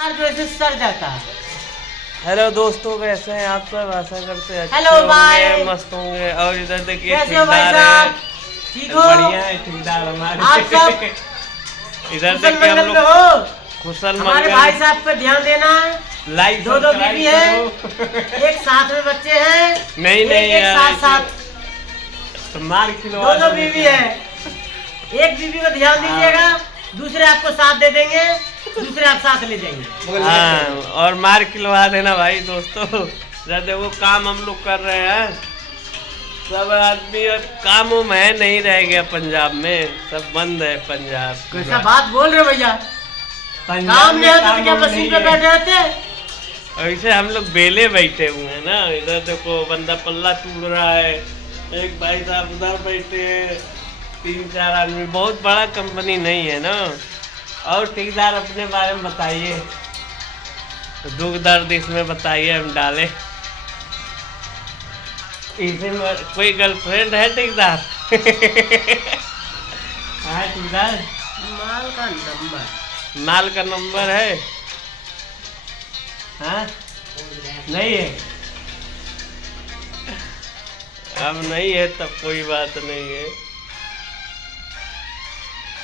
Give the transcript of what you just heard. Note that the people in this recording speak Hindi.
जो ऐसे सर जाता है। हेलो दोस्तों, कैसे हैं आप सब? आशा करते हैं हेलो अच्छे भाई। होंगे, मस्त होंगे। और इधर देखिए कैसे हो भाई ठेकेदार साहब? है, ठीक हो? बढ़िया है ठेकेदार हमारे। आप सब इधर कुशल देखिए हम मंगल लोग में हो? कुशल हमारे मंगल। भाई साहब पे ध्यान देना। लाइक दो दो बीबी है, एक साथ में बच्चे हैं, नहीं नहीं एक यार, साथ साथ तो मार किलो दो दो बीबी है। एक बीबी को ध्यान दीजिएगा, दूसरे आपको साथ दे देंगे, दूसरे आप साथ ले जाएंगे। हाँ, और मार खिलवा देना भाई दोस्तों। जरा देखो काम हम लोग कर रहे हैं, सब आदमी अब काम उम है नहीं रह गया पंजाब में, सब बंद है पंजाब। कैसा बात बोल रहे हो भैया? काम नहीं होता तो क्या मशीन पे बैठे रहते? ऐसे हम लोग बेले बैठे हुए हैं ना। इधर देखो बंदा पल्ला टूट रहा है, एक भाई साहब उधर बैठे हैं, 3-4 आदमी। बहुत बड़ा कंपनी नहीं है ना। और ठेकेदार अपने बारे में बताइए, दुख दर्द इसमें बताइए, हम डाले। इसमें कोई गर्लफ्रेंड है ठेकेदार? हाँ ठेकेदार, माल का नंबर, माल का नंबर है? हाँ नहीं है। अब नहीं है तब कोई बात नहीं है।